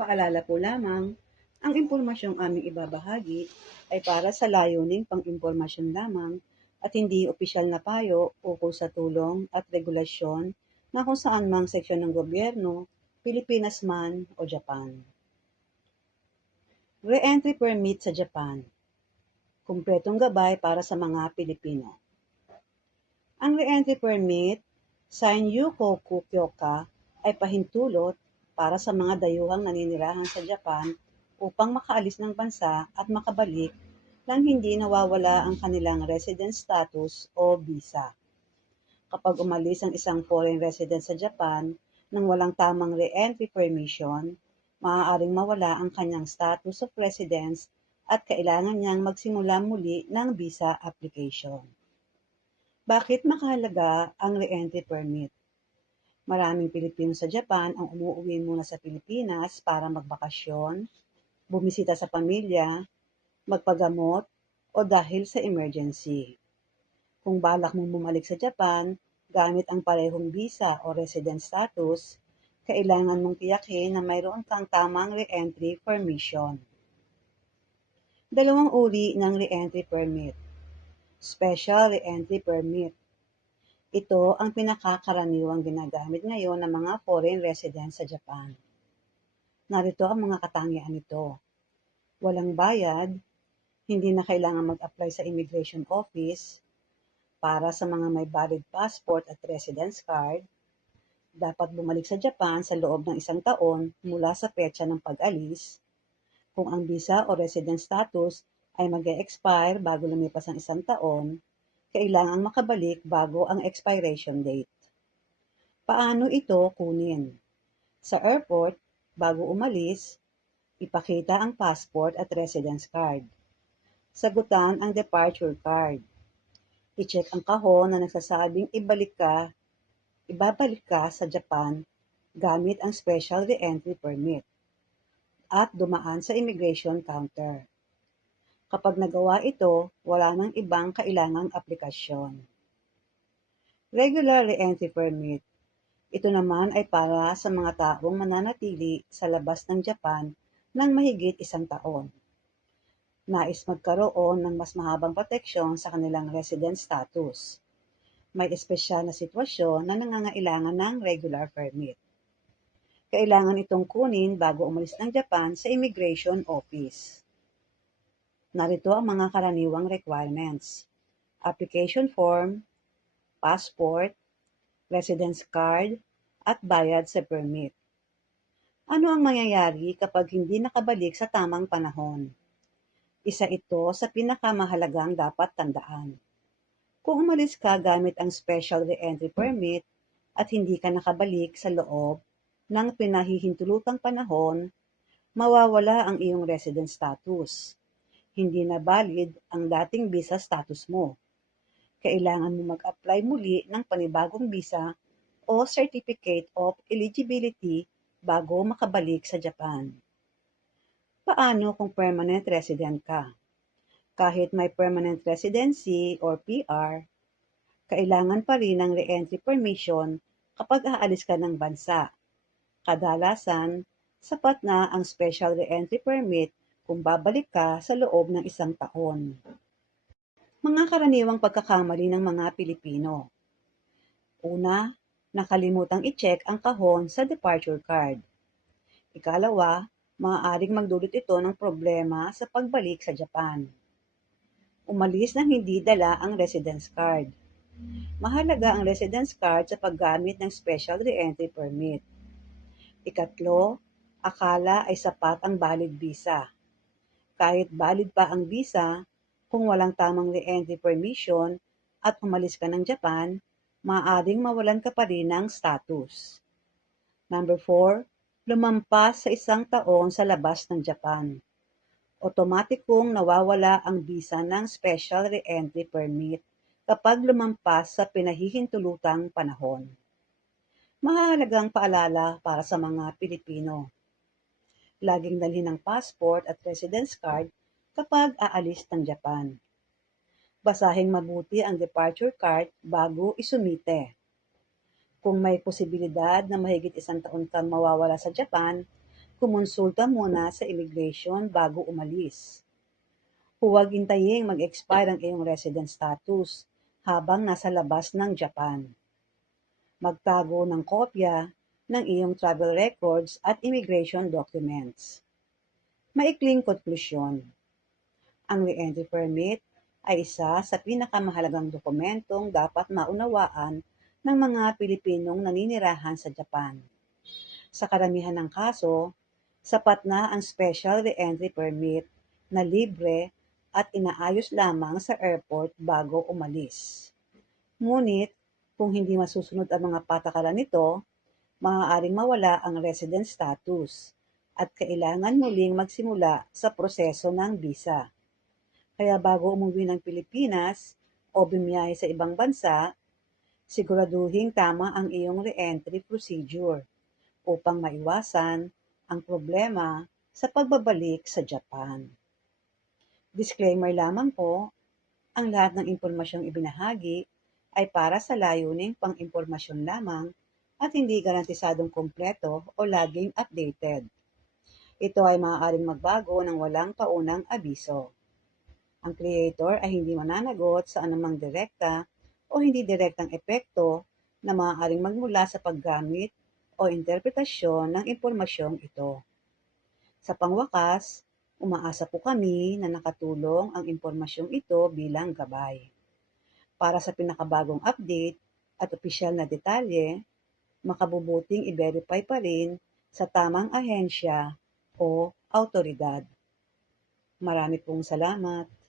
Paalala po lamang, ang impormasyong aming ibabahagi ay para sa layuning pang-impormasyon lamang at hindi opisyal na payo ukol sa tulong at regulasyon na kung saan mang seksyon ng gobyerno, Pilipinas man o Japan. Re-entry permit sa Japan. Kumpletong gabay para sa mga Pilipino. Ang re-entry permit sa Ryukoku Kyoka ay pahintulot para sa mga dayuhang naninirahan sa Japan upang makaalis ng bansa at makabalik nang hindi nawawala ang kanilang resident status o visa. Kapag umalis ang isang foreign resident sa Japan nang walang tamang re-entry permission, maaaring mawala ang kanyang status of residence at kailangan niyang magsimula muli ng visa application. Bakit mahalaga ang re-entry permit? Maraming Pilipino sa Japan ang umuuwi muna sa Pilipinas para magbakasyon, bumisita sa pamilya, magpagamot, o dahil sa emergency. Kung balak mong bumalik sa Japan gamit ang parehong visa o resident status, kailangan mong tiyakin na mayroon kang tamang re-entry permission. Dalawang uri ng re-entry permit. Special re-entry permit. Ito ang pinakakaraniwang ginagamit ngayon ng mga foreign residents sa Japan. Narito ang mga katangian nito. Walang bayad, hindi na kailangan mag-apply sa immigration office, para sa mga may valid passport at residence card, dapat bumalik sa Japan sa loob ng 1 taon mula sa petsa ng pag-alis. Kung ang visa o residence status ay mag-e-expire bago lumipas ang 1 taon, kailangang makabalik bago ang expiration date. Paano ito kunin? Sa airport, bago umalis, ipakita ang passport at residence card. Sagutan ang departure card. I-check ang kahon na nagsasabing ibabalik ka sa Japan gamit ang special re-entry permit at dumaan sa immigration counter. Kapag nagawa ito, wala nang ibang kailangang aplikasyon. Regular re-entry permit. Ito naman ay para sa mga taong mananatili sa labas ng Japan ng mahigit 1 taon. Nais magkaroon ng mas mahabang proteksyon sa kanilang resident status. May espesyal na sitwasyon na nangangailangan ng regular permit. Kailangan itong kunin bago umalis ng Japan sa immigration office. Narito ang mga karaniwang requirements. Application form, passport, residence card, at bayad sa permit. Ano ang mangyayari kapag hindi nakabalik sa tamang panahon? Isa ito sa pinakamahalagang dapat tandaan. Kung umalis ka gamit ang special re-entry permit at hindi ka nakabalik sa loob ng pinahihintulutang panahon, mawawala ang iyong resident status. Hindi na valid ang dating visa status mo. Kailangan mo mag-apply muli ng panibagong visa o Certificate of Eligibility bago makabalik sa Japan. Paano kung permanent resident ka? Kahit may permanent residency or PR, kailangan pa rin ng re-entry permission kapag aalis ka ng bansa. Kadalasan, sapat na ang special re-entry permit kung babalik ka sa loob ng 1 taon. Mga karaniwang pagkakamali ng mga Pilipino. Una, nakalimutang i-check ang kahon sa departure card. Ikalawa, maaaring magdulot ito ng problema sa pagbalik sa Japan. Umalis nang hindi dala ang residence card. Mahalaga ang residence card sa paggamit ng special re-entry permit. Ikatlo, akala ay sapat ang valid visa. Kahit valid pa ang visa, kung walang tamang re-entry permission at umalis ka ng Japan, maaaring mawalan ka pa rin ng status. Number 4, lumampas sa 1 taon sa labas ng Japan. Otomatikong nawawala ang visa ng special re-entry permit kapag lumampas sa pinahihintulutang panahon. Mahalagang paalala para sa mga Pilipino. Laging dalhin ang passport at residence card kapag aalis ng Japan. Basahin mabuti ang departure card bago isumite. Kung may posibilidad na mahigit 1 taon kang mawawala sa Japan, kumonsulta muna sa immigration bago umalis. Huwag intaying mag-expire ang iyong resident status habang nasa labas ng Japan. Magtago ng kopya ng iyong travel records at immigration documents. Maikling konklusyon. Ang re-entry permit ay isa sa pinakamahalagang dokumentong dapat maunawaan ng mga Pilipinong naninirahan sa Japan. Sa karamihan ng kaso, sapat na ang special re-entry permit na libre at inaayos lamang sa airport bago umalis. Ngunit, kung hindi masusunod ang mga patakaran nito, maaaring mawala ang resident status at kailangan muling magsimula sa proseso ng visa. Kaya bago umuwi ng Pilipinas o bumiyahe sa ibang bansa, siguraduhing tama ang iyong re-entry procedure upang maiwasan ang problema sa pagbabalik sa Japan. Disclaimer lamang po, ang lahat ng impormasyong ibinahagi ay para sa layuning pang-impormasyon lamang at hindi garantisadong kumpleto o laging updated. Ito ay maaaring magbago ng walang paunang abiso. Ang creator ay hindi mananagot sa anumang direkta o hindi direktang epekto na maaaring magmula sa paggamit o interpretasyon ng impormasyong ito. Sa pangwakas, umaasa po kami na nakatulong ang impormasyong ito bilang gabay. Para sa pinakabagong update at opisyal na detalye, makabubuting i-verify pa rin sa tamang ahensya o awtoridad. Marami pong salamat.